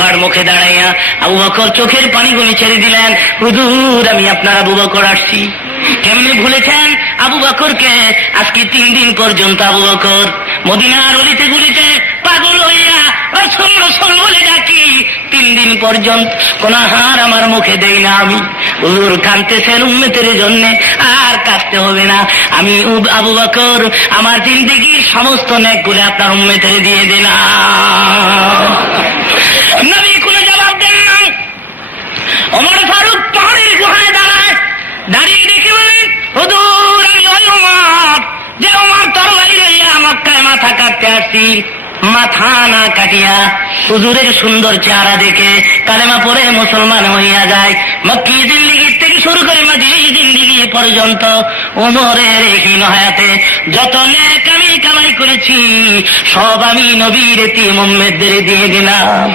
গুহার মুখে দাঁড়াইয়া আবু বকর চোখের পানিগুলি ছেড়ে দিলেন, হুজুর আমি আপনার আবু বকর আসছি। কেমনে ভুলেছেন আবু বকরকে? আজকে 3 দিন পর্যন্ত আবু বকর মদিনার অলিতে গলিতে পাগল হইয়া রাসূল রাসূল বলে ডাকি, 3 দিন পর্যন্ত কোন হার আমার মুখে দেই না আমি। হুজুর কাঁদতেছেন উম্মতের জন্য, আর কাঁদতে হবে না, আমি আবু বকর আমার জিন্দেগির সমস্ত নেকগুলো আপনার উম্মতের দিয়ে দিলাম। নবী কোনো জবাব দেন না। ওমর ফারুক পাহাড়ের গুহায় দাঁড়ায়, দাঁড়িয়ে দেখে বলেন, হুজুর আমি ওই ওমর যে ওমর তরবারি লইয়া মক্কায় মাথা কাটতে আসছি। মাথা না কাটিয়া হুজুরের সুন্দর চেহারা দেখে কালেমা পড়ে মুসলমান হইয়া যায়। মক্কি জিন্দেগি থেকে শুরু করে মদিনী জিন্দেগি পর্যন্ত ওমরের হীন হায়াতে যত নেক আমি কামাই করেছি সব আমি নবীর এতিম উম্মতদের দিয়ে দিলাম।